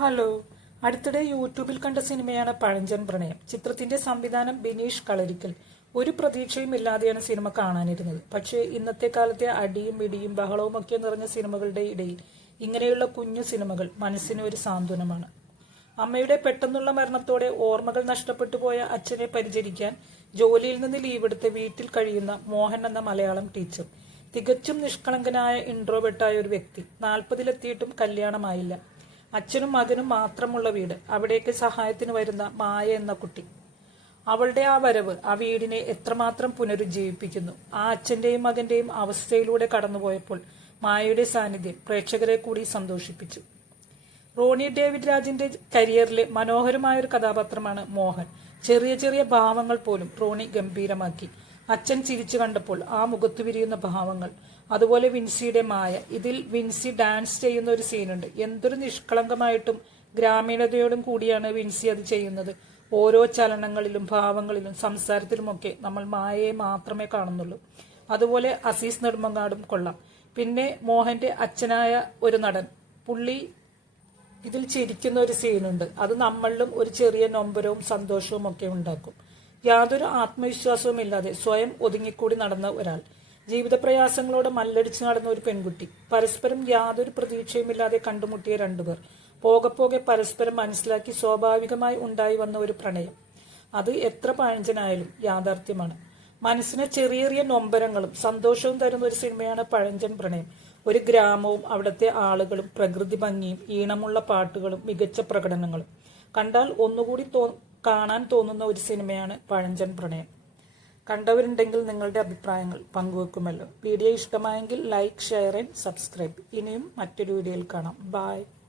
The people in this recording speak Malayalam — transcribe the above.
ഹലോ. അടുത്തിടെ യൂട്യൂബിൽ കണ്ട സിനിമയാണ് പഴഞ്ചൻ പ്രണയം. ചിത്രത്തിന്റെ സംവിധാനം ബിനീഷ് കളരിക്കൽ. ഒരു പ്രതീക്ഷയും ഇല്ലാതെയാണ് സിനിമ കാണാനിരുന്നത്. പക്ഷേ ഇന്നത്തെ കാലത്തെ അടിയും ഇടിയും ബഹളവും ഒക്കെ നിറഞ്ഞ സിനിമകളുടെ ഇടയിൽ ഇങ്ങനെയുള്ള കുഞ്ഞു സിനിമകൾ മനസ്സിന് ഒരു സാന്ത്വനമാണ്. അമ്മയുടെ പെട്ടെന്നുള്ള മരണത്തോടെ ഓർമ്മകൾ നഷ്ടപ്പെട്ടു പോയ അച്ഛനെ പരിചരിക്കാൻ ജോലിയിൽ നിന്ന് ലീവെടുത്ത് വീട്ടിൽ കഴിയുന്ന മോഹൻ എന്ന മലയാളം ടീച്ചർ. തികച്ചും നിഷ്കളങ്കനായ ഇൻട്രോവേർട്ടായ ഒരു വ്യക്തി. 40-ലെത്തിയിട്ടും കല്യാണമായില്ല. അച്ഛനും മകനും മാത്രമുള്ള വീട്. അവിടേക്ക് സഹായത്തിന് വരുന്ന മായ എന്ന കുട്ടി. അവളുടെ ആ വരവ് ആ വീടിനെ എത്രമാത്രം പുനരുജ്ജീവിപ്പിക്കുന്നു. ആ അച്ഛന്റെയും മകന്റെയും അവസ്ഥയിലൂടെ കടന്നുപോയപ്പോൾ മായയുടെ സാന്നിധ്യം പ്രേക്ഷകരെ കൂടി സന്തോഷിപ്പിച്ചു. റോണി ഡേവിഡ് രാജിന്റെ കരിയറിലെ മനോഹരമായൊരു കഥാപാത്രമാണ് മോഹൻ. ചെറിയ ചെറിയ ഭാവങ്ങൾ പോലും റോണി ഗംഭീരമാക്കി. അച്ഛൻ ചിരിച്ചു കണ്ടപ്പോൾ ആ മുഖത്തു വിരിയുന്ന ഭാവങ്ങൾ. അതുപോലെ വിൻസിയുടെ മായ. ഇതിൽ വിൻസി ഡാൻസ് ചെയ്യുന്ന ഒരു സീനുണ്ട്. എന്തൊരു നിഷ്കളങ്കമായിട്ടും ഗ്രാമീണതയോടും കൂടിയാണ് വിൻസി അത് ചെയ്യുന്നത്. ഓരോ ചലനങ്ങളിലും ഭാവങ്ങളിലും സംസാരത്തിലുമൊക്കെ നമ്മൾ മായയെ മാത്രമേ കാണുന്നുള്ളൂ. അതുപോലെ അസീസ് നെടുമങ്ങാടും കൊള്ളാം. പിന്നെ മോഹന്റെ അച്ഛനായ ഒരു നടൻ, പുള്ളി ഇതിൽ ചിരിക്കുന്ന ഒരു സീനുണ്ട്. അത് നമ്മളിലും ഒരു ചെറിയ നൊമ്പരവും സന്തോഷവും ഒക്കെ ഉണ്ടാക്കും. യാതൊരു ആത്മവിശ്വാസവും ഇല്ലാതെ സ്വയം ഒതുങ്ങിക്കൂടി നടന്ന ഒരാൾ, ജീവിത പ്രയാസങ്ങളോട് മല്ലടിച്ച് നടന്ന ഒരു പെൺകുട്ടി, പരസ്പരം യാതൊരു പ്രതീക്ഷയുമില്ലാതെ കണ്ടുമുട്ടിയ രണ്ടുപേർ, പോകെ പോകെ പരസ്പരം മനസ്സിലാക്കി സ്വാഭാവികമായി ഉണ്ടായി വന്ന ഒരു പ്രണയം. അത് എത്ര പഴഞ്ചനായാലും യാഥാർത്ഥ്യമാണ്. മനസ്സിന് ചെറിയ ചെറിയ നൊമ്പരങ്ങളും സന്തോഷവും തരുന്ന ഒരു സിനിമയാണ് പഴഞ്ചൻ പ്രണയം. ഒരു ഗ്രാമവും അവിടുത്തെ ആളുകളും പ്രകൃതി ഭംഗിയും ഈണമുള്ള പാട്ടുകളും മികച്ച പ്രകടനങ്ങളും കണ്ടാൽ ഒന്നുകൂടി കാണാൻ തോന്നുന്ന ഒരു സിനിമയാണ് പഴഞ്ചൻ പ്രണയം. കണ്ടവരുണ്ടെങ്കിൽ നിങ്ങളുടെ അഭിപ്രായങ്ങൾ പങ്കുവെക്കുമല്ലോ. വീഡിയോ ഇഷ്ടമായെങ്കിൽ ലൈക്ക്, ഷെയർ ആൻഡ് സബ്സ്ക്രൈബ്. ഇനിയും മറ്റൊരു വീഡിയോയിൽ കാണാം. ബൈ.